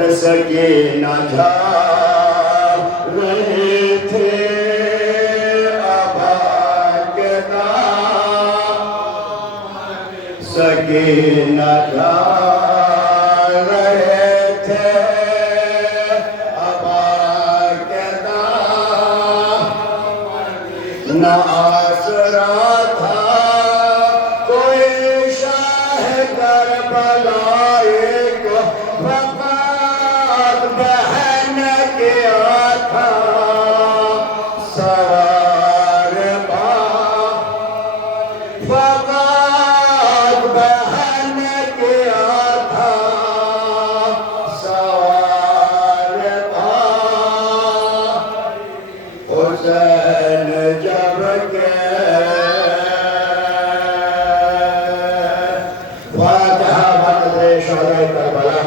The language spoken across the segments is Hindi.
रस के न जा रहे थे अभाग्यता सके न जा रहे थे अभाग्यता न आसरा था कोई शाह करबला बहन गया था सवार फकात बहन गया था सवार हुसैन जब के फातिहा बंदे Shorey Karbala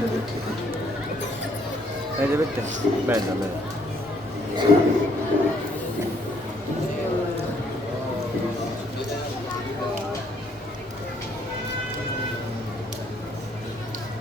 Vedi per te, bella, bella.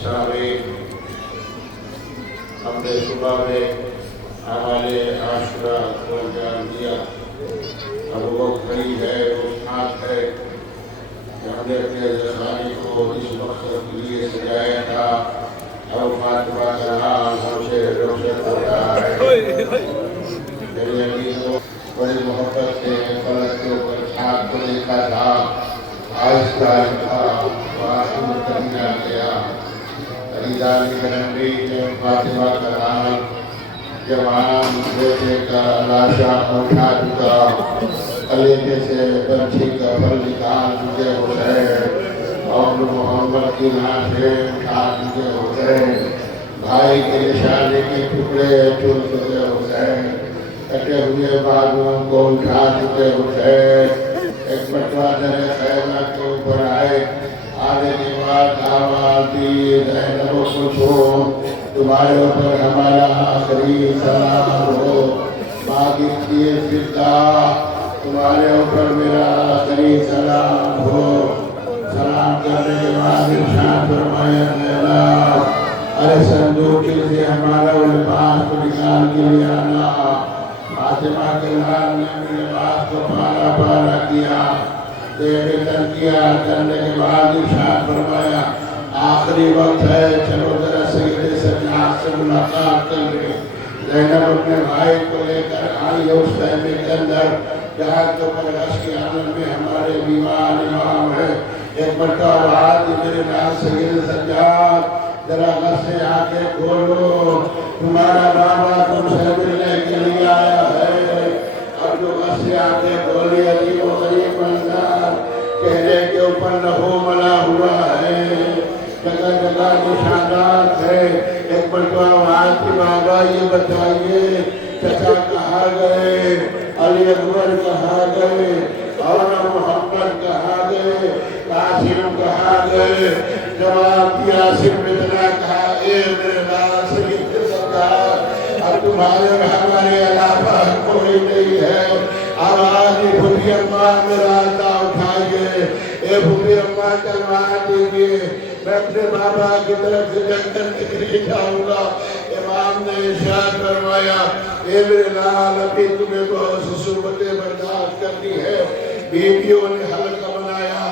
सारे हमने सुबह में हमारे आशुरा को जान दिया। अब वो खड़ी है, वो साथ है कि हमने अपने जसानी को इस मकसद के लिए सजाया था। अब फातिमा का नाम हमसे रोशन हो रहा है। मेरे अमीरों बड़ी मोहब्बत से फलक के ऊपर छाप को देखा था, आहिस्ता आहिस्ता वाशरूम करना गया। अलीजान की नबी ने फातिमा का नाम जवान बेटे का लाशा उठा चुका, कलेजे से बच्ची का फल निकाल चुके हुसैन और मोहम्मद की लाशें उठा चुके हुसैन, भाई के निशाने के टुकड़े चुन चुके हुसैन, कटे हुए बाजुओं को उठा चुके हुसैन। एक बटवा जरे खैमा के ऊपर आए, आने के बाद आवाज दी, ज़ैनब पूछो तुम्हारे ऊपर हमारा आखिरी सलाम हो, बाकी किए फिदा तुम्हारे ऊपर मेरा आखिरी सलाम हो। सलाम करने के बाद इरशाद फरमाया, ज़ैनब अरे संदूकी से हमारा लिबास को निकाल के ले आना। फातिमा के लाल ने लिबास को पारा पारा किया, बेदन किया। करने के बाद इरशाद फरमाया, आखिरी वक्त है, चलो जरा सईदे सज्जाद से मुलाकात कर ले। ज़ैनब अपने भाई को लेकर आई है उस तहमे के अंदर जहाँ तो परगश के आंगन में हमारे बीमार इमाम है। एक बट्टा बात मेरे नाम सईदे सज्जाद जरा घर से आके बोलो, तुम्हारा बाबा तुमसे मिलने के लिए आया है। अब जो घर से आके बोली, अली वो गरीब बंदा चेहरे के ऊपर लहू मला हुआ है, जगह जगह निशानात है। एक बटवा आवाज की बाबा ये बताइए चचा कहाँ गए, अली अकबर कहाँ गए, और मोहम्मद कहाँ गए, कासिम कहाँ गए। जवाब दिया सिर्फ इतना कहा, ए मेरे लाल सईद सरकार अब तुम्हारे और हमारे अलावा कोई नहीं है। आवाज फूफी अम्मा मेरा हाथ उठाइए, ए फूफी अम्मा करवा दीजिए, मैं अपने बाबा की तरफ से जंगल निकली जाऊंगा। इमाम ने इरशाद फरमाया, ए मेरे लाल अभी तुम्हें बहुत सी सूबतें बर्दाश्त करनी है। बीवियों ने हल्का बनाया,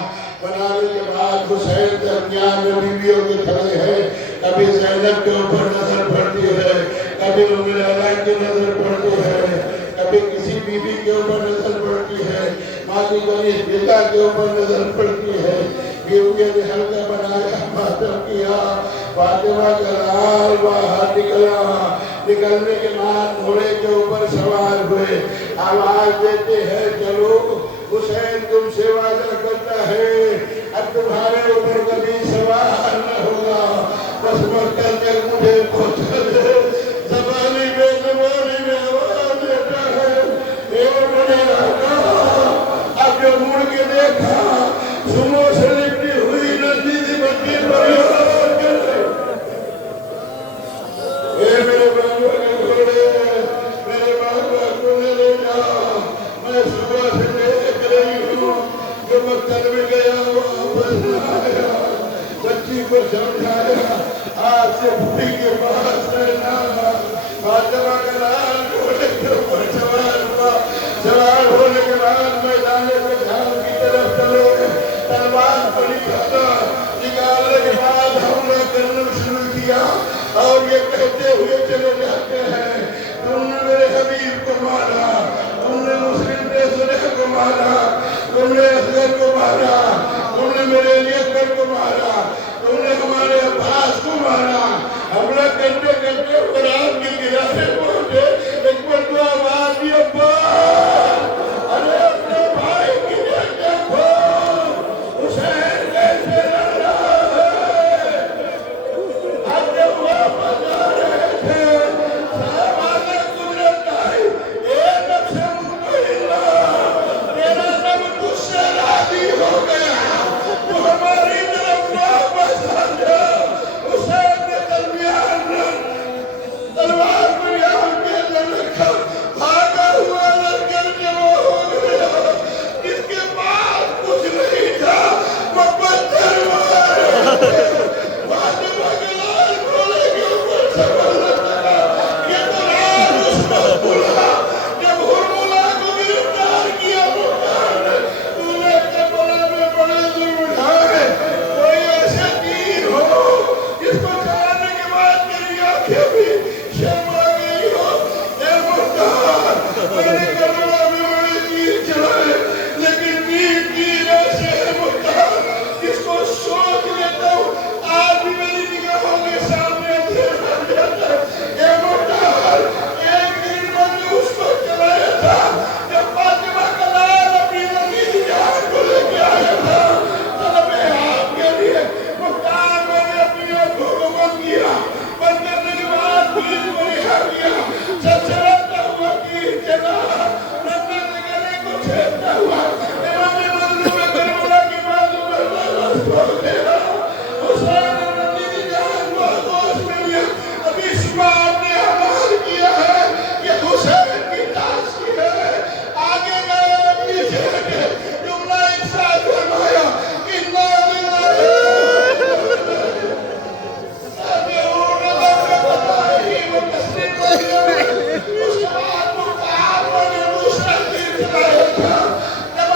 बनाने के बाद हुसैन दरमियान में बीवियों के खड़े हैं। कभी ज़ैनब के ऊपर नजर पड़ती है, कभी उम्मे लैला की नजर पड़ती है, कभी किसी बीवी के ऊपर नजर पड़ती है, माली गनी पिता के ऊपर नजर पड़ती है। बीवियों ने हल्का बनाया, मातम किया। फातिमा का लाल बाहर निकला, निकलने के बाद घोड़े के ऊपर सवार हुए। आवाज देते हैं, चलो हुसैन तुमसे वादा करता है अब तुम्हारे ऊपर कभी सवार न होगा, बस मक्का तक मुझे पहुंचा दे। ज़बानी बेज़बानी में आवाज देता है, ए मेरे आका। अब जो मुड़ के देखा, सुनो से लिपटी हुई नदी की बच्ची पर ए मेरे बाबा के घोड़े, मेरे बाबा को ले जाओ। मैं सुबह से देख रही हूँ जो मक्का में गया वापस आया, बच्ची को समझाया आज से फूफी के पास रहना। फातिमा का लाल घोड़े के ऊपर सवार हुआ। सवार होने के बाद मैदान में झाल की तरफ चले, तलवार को निकालने के बाद हमला करना शुरू किया और ये कहते हुए चले जाते हैं, तुमने मेरे हबीब को मारा, तुमने मुस्लिम ने सुने को मारा, तुमने असगर को मारा, तुमने मेरे लिए को मारा, तुमने हमारे अब्बास को मारा। हमला करते करते कुरान के किनारे पहुंचे, एक मरतबा आवाज दी, अब्बा अरे अपने भाई की देखो, हुसैन कैसे लड़ रहा है। आज वापस आ रहे थे, साहबाने कुदरत आई, ए नफ्से मुतमइन्ना, तेरा रब तुझसे राजी हो गया, तू हमारी तरफ वापस आ जा। हुसैन ने तलवार को यहाँ के अंदर रखा, भागा हुआ लड़कर जमा हो गया, जिसके पास कुछ नहीं था वो पत्थर मारे। फातिमा के लाल घोड़े के ऊपर सवार लगा, ये तो रात उसको भूला जब हुरमुला को गिरफ्तार किया मुख्तार ने। तूने करबला में बड़े जुल्म उठाए, कोई ऐसे तीर हो जिसको चलाने के बाद तेरी आंखें भी शर्मा गई हो। ए मुख्तार, मैंने करबला में बड़े तीर चलाए, लेकिन तीर ऐसे है मुख्तार जिसको सोच लेता हूँ आज भी मेरी निगाहों के सामने अंधेरा आ जाता है। ए मुख्तार, एक तीर मैंने उसको चलाया था जब फातिमा का लाल अपनी नबी जान को लेके आया था, तलबे आपके लिए मुख्तार मैंने अपनी आंखों को बंद किया, बंद करने के बाद तीर को रिहा किया, सचराता हुआ तीर चला, रत्ते के गले को छेदता हुआ इमाम मजलूम करबला की बाजू पर वापस हो गया। हुसैन ने नबी की जान को होश में लिया। अभी सुबह आपने अमाल किया है, ये हुसैन की ताज़ी है, आगे गए पीछे हटे, जुमला एक साथ फरमाया, इन्ना लिल्लाहि उसके बाद मुख्तार ने दूसरा तीर चलाया था। जब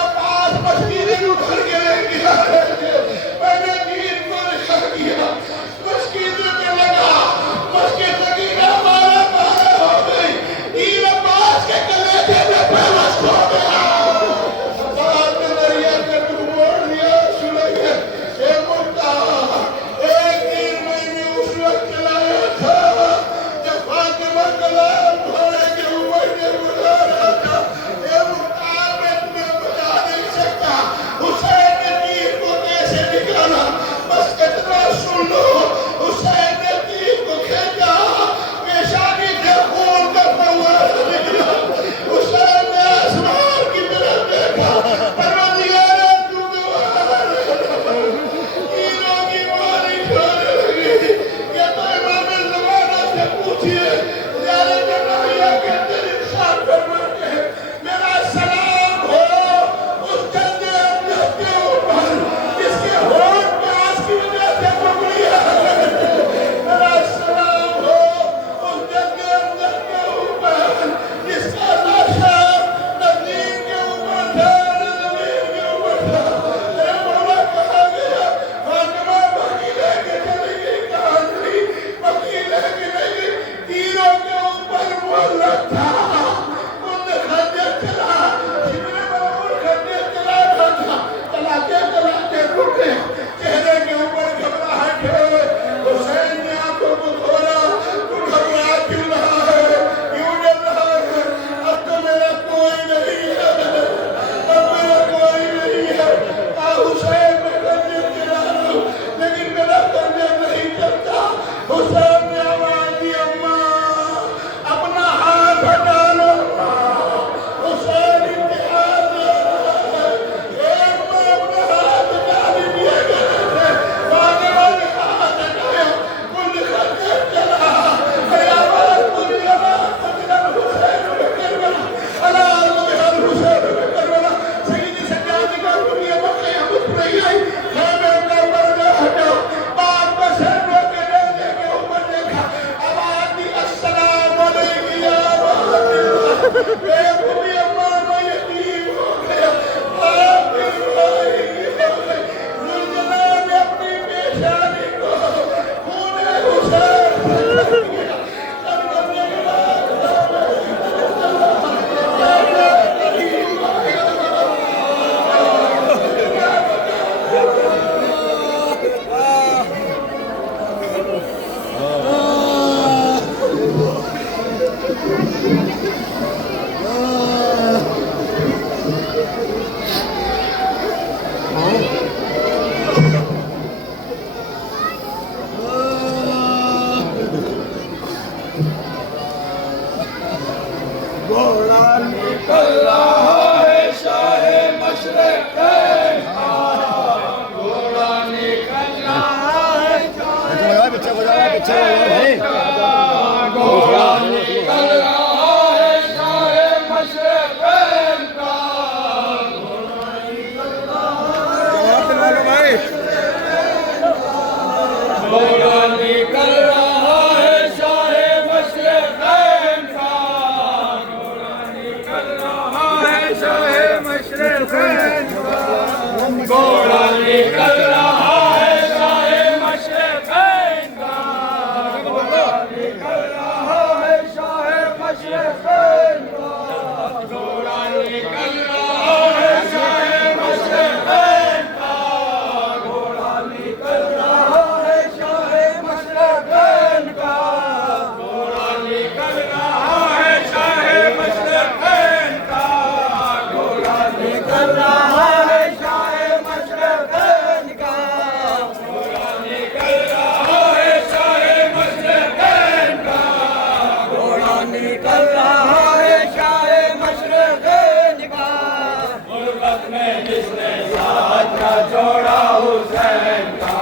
में जिसने साथ न छोड़ा हुसैन का,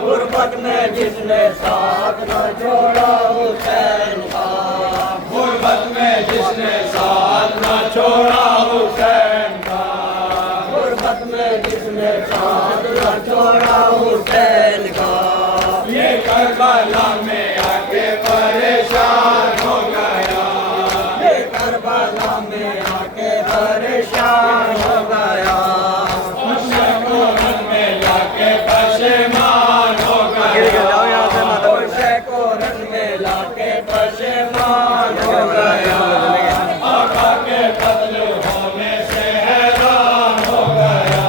गुर्बत में जिसने साथ न छोड़ा हुसैन का, गुर्बत में जिसने साथ न छोड़ा हुसैन का, गुर्बत में जिसने साथ न छोड़ा हुसैन का, ये करबला में आके परेशान हो गया, ये करबला में आके परेशान हो गया, शकोरन में जाके पशेमान हो गया, शकोरन में लाके पशेमान हो गया, आका के कत्ल होने से हैरान हो गया,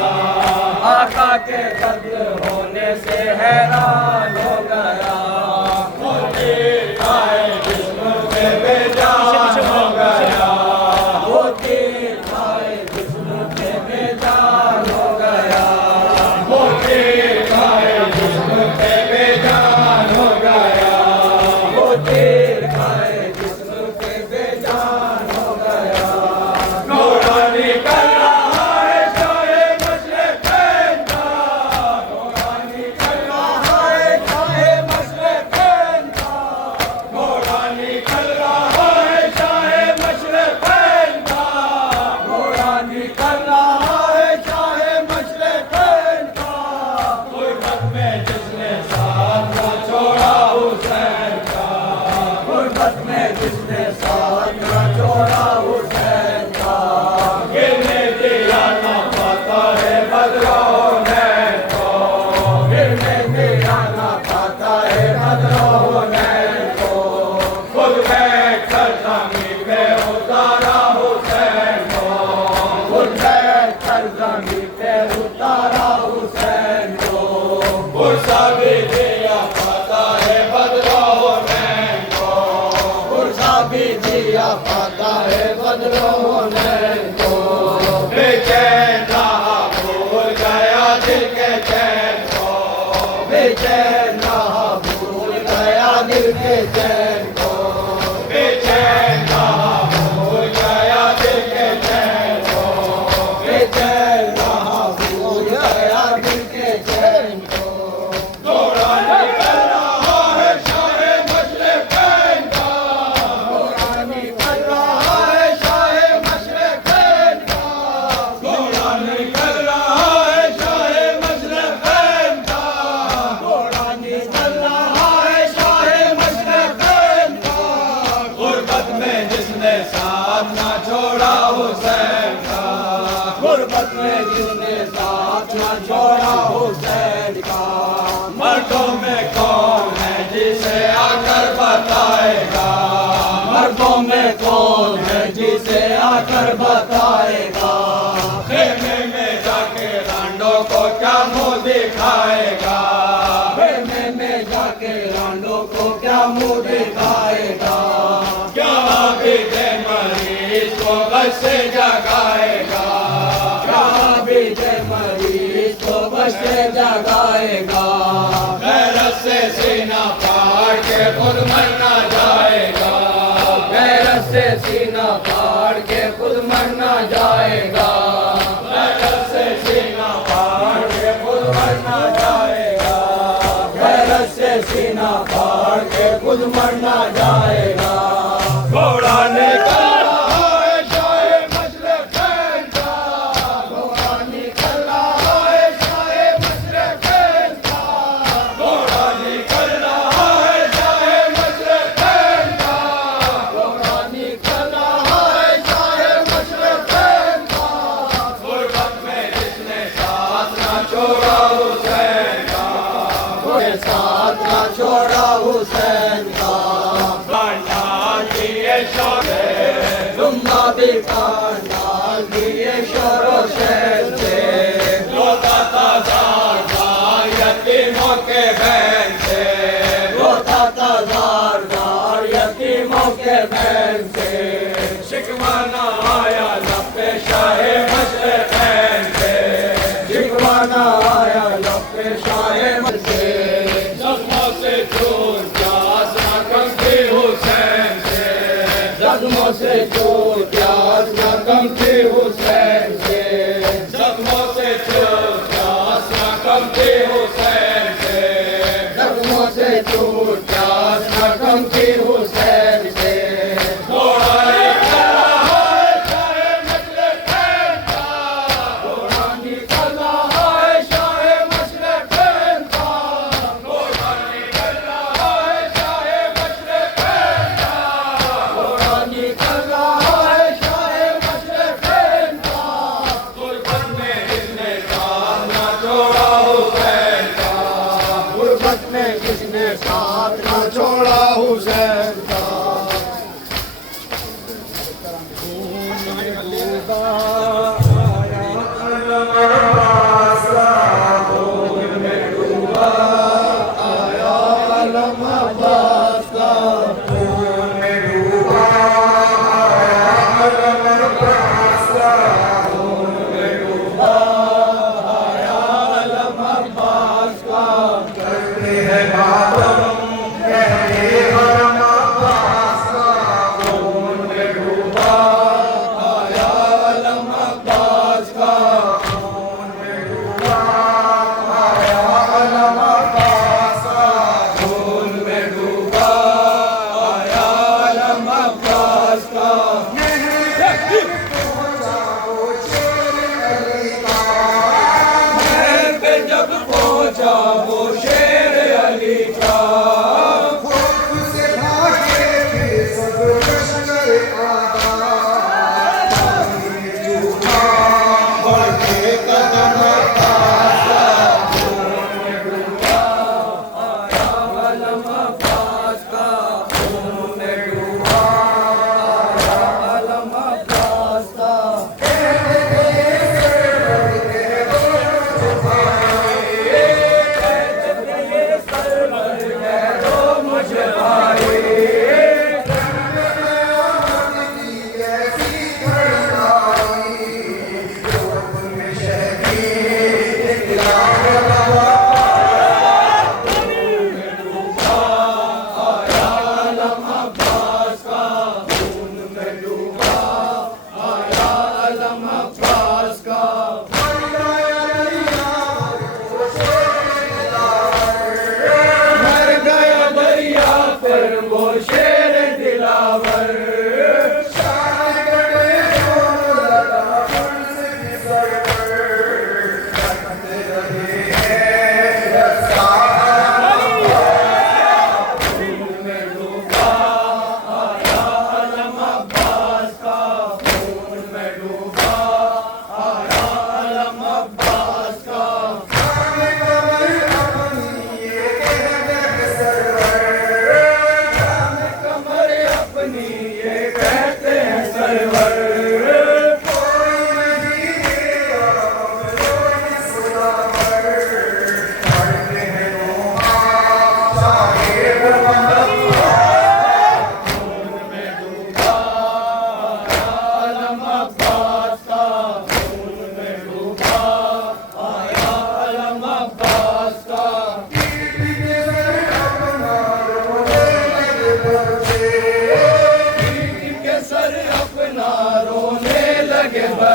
आका के कत्ल होने से हैरान हो गया, वो तीर खाए जिस्म पे बेजान हो गया, वो तीर खाए जिस्म पे बेजान हो गया, वो तीर खाए जिस्म पे बेजान हो गया, वो तीर खाए जिस्म पे बेजान हो गया, घोड़ा निकल रहा है शाहे मशरक़ैन का, घोड़ा निकल रहा है शाहे मशरक़ैन का, घोड़ा निकल रहा है शाहे मशरक़ैन का, घोड़ा निकल रहा है शाहे मशरक़ैन का, गुर्बत में जिसने साथ न छोड़ा हुसैन का, गुर्बत में जिसने साथ न छोड़ा हुसैन का, गिरने दिया न पाता है बदलौनैन को, गिरने दिया न पाता है बदलौनैन को, खुद बैठ कर ज़मीन पे उतारा हुसैन को, खुद बैठ कर ज़मीन पे उतारा हुसैन को, गुस्सा भी दिया पाता है बदलौनैन को, गुस्सा भी दिया पाता है बदलौनैन को, बेचैन रहा भूल गया दिल के चैन को, बेचैन रहा भूल गया दिल के चैन को, बेचैन रहा भूल गया दिल के चैन को, बेचैन रहा भूल गया दिल के चैन को, घोड़ा निकल रहा है शाहे मशरक़ैन का, घोड़ा निकल रहा है शाहे मशरक़ैन का, घोड़ा निकल रहा है शाहे मशरक़ैन का, घोड़ा निकल रहा है शाहे मशरक़ैन का, गुर्बत में जिसने साथ न छोड़ा हुसैन का, गुर्बत में जिसने साथ न छोड़ा हुसैन का, मर्दों में कौन है जिसे आकर बताएगा, मर्दों में कौन है जिसे आकर बताएगा, खेमे में जाके रांडों को क्या मुंह दिखाएगा, खेमे में जाके रांडों को क्या मुंह दिखाएगा, क्या बीते मरीज को बस से जगाएगा, क्या बीते मरीज को बस से जगाएगा, गैरत से सीना फाड़ के खुद मरना जाएगा, गैरत से सीना फाड़ के खुद मरना जाएगा, गैरत से सीना फाड़ के खुद मरना जाएगा, गैरत से सीना फाड़ के खुद मरना जाएगा, घोड़ा निकल रहा है शाहे मशरक़ैन का, घोड़ा निकल रहा है शाहे मशरक़ैन का, घोड़ा निकल रहा है शाहे मशरक़ैन का, घोड़ा निकल रहा है शाहे मशरक़ैन का, गुर्बत में जिसने साथ न छोड़ा हुसैन का, साथ न छोड़ा हुसैन का, डाल दिए शोरे जुम्मा भी डाल दिए शोरो शहर से, रोता था ज़ार यतीमों के बैन से, रोता था ज़ार यतीमों के बैन से, शिकवा न आया लब पे शाहे मशरक़ैन से, शिकवा न आया लब पे शाहे से, जख्मों से चूर प्यास न कम थी हुसैन से, जख्मों से चूर प्यास न कम थी हुसैन से,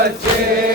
बच्चे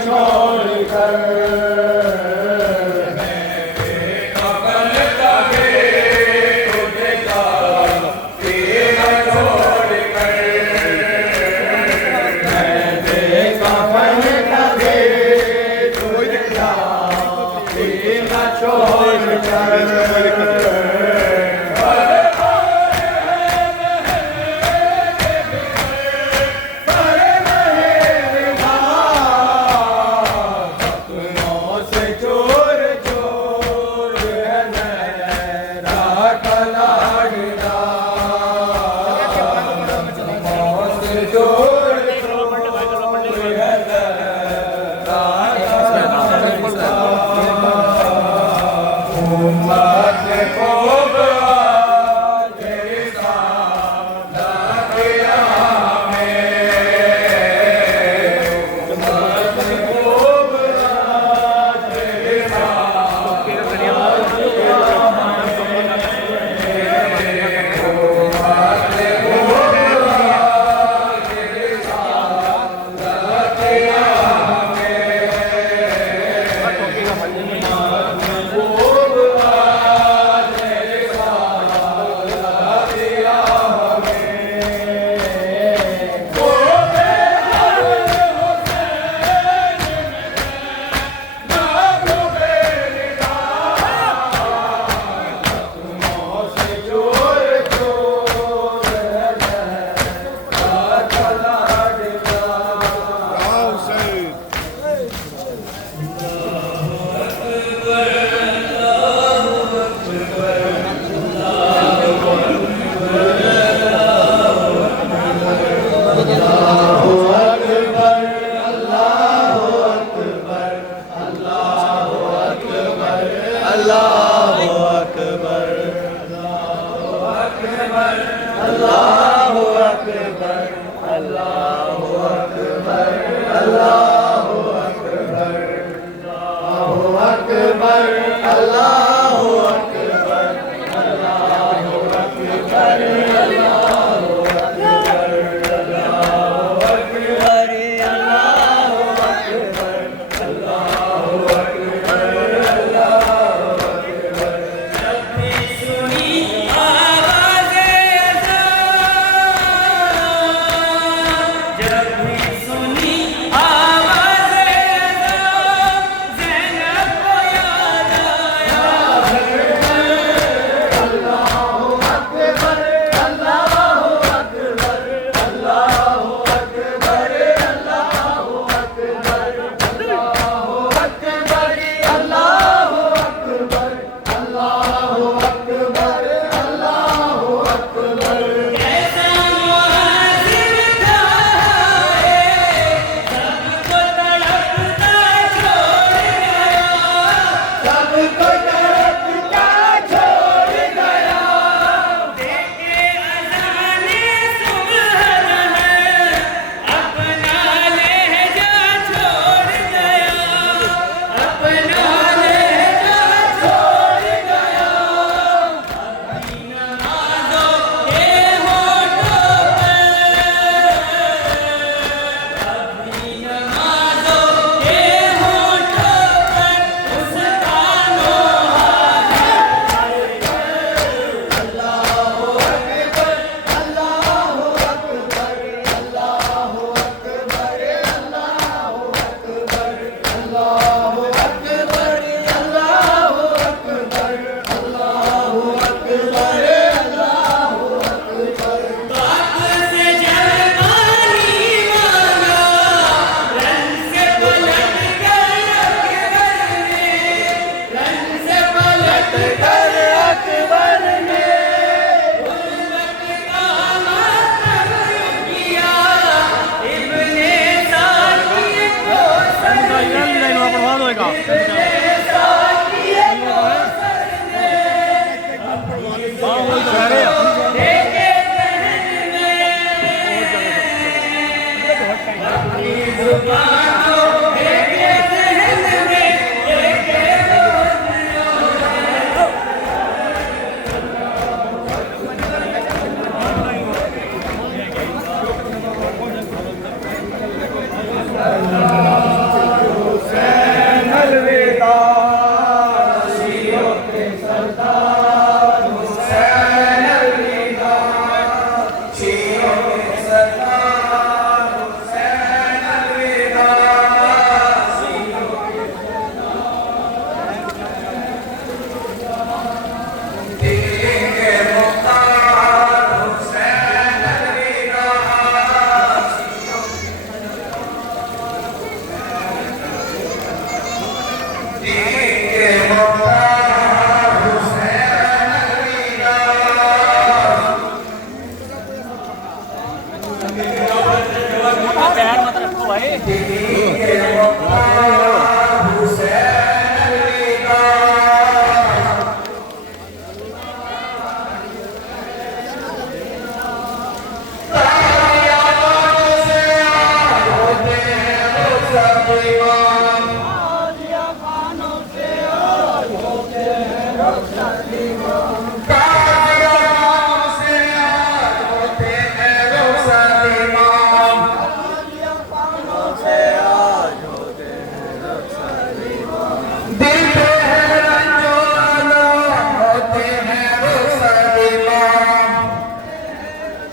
छोड़ कर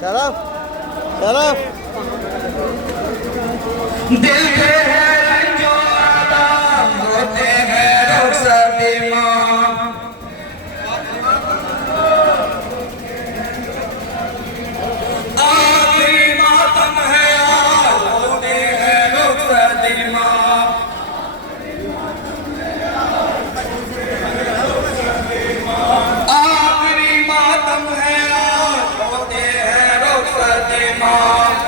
शरफ शरफ दिल के है रंजो आलम होते हैं रुखसत इमाम आखिरी मातम है आज होते हैं रुखसत इमाम आखिरी मातम है आज होते हैं रुखसत इमाम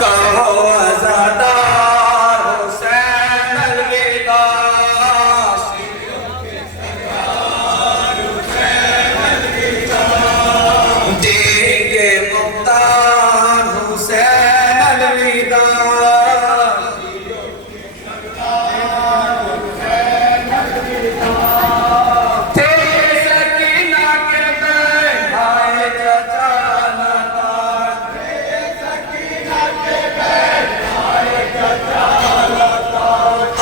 कहो अज़ादार हुसैन अलविदा दीन के मुख्तार हुसैन अलविदा तेरे सकीना के बैठ आए चचा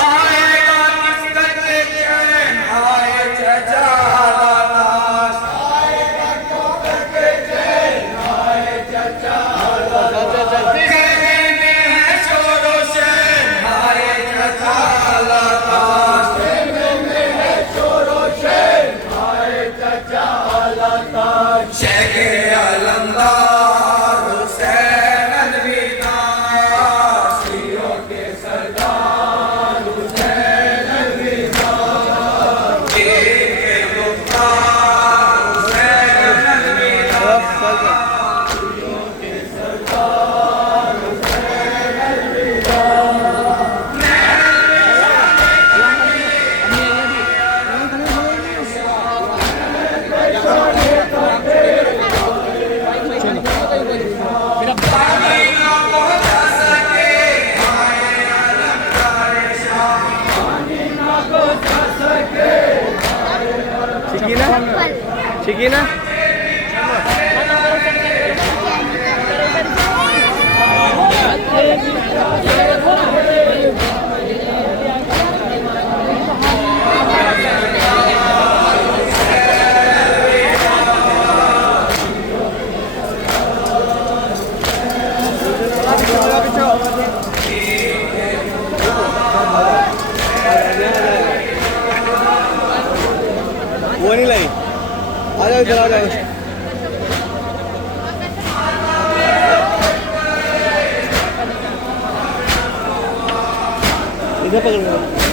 आएगा किसका चैन आए चचा लाश कहने हैं शोरो से आए चचा लाश शेख अलमदार हुसैन अलविदा सिरों के सरदार हुसैन अलविदा दीन के मुख्तार हुसैन अलविदा सिरों के सरदार हुसैन अलविदा पानी ना पहुंचा सके आए अलमदार शाह शिकीना शिकीना वो नहीं लगी आ जाओ इधर आ जाओ इधर पकड़ लो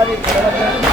आज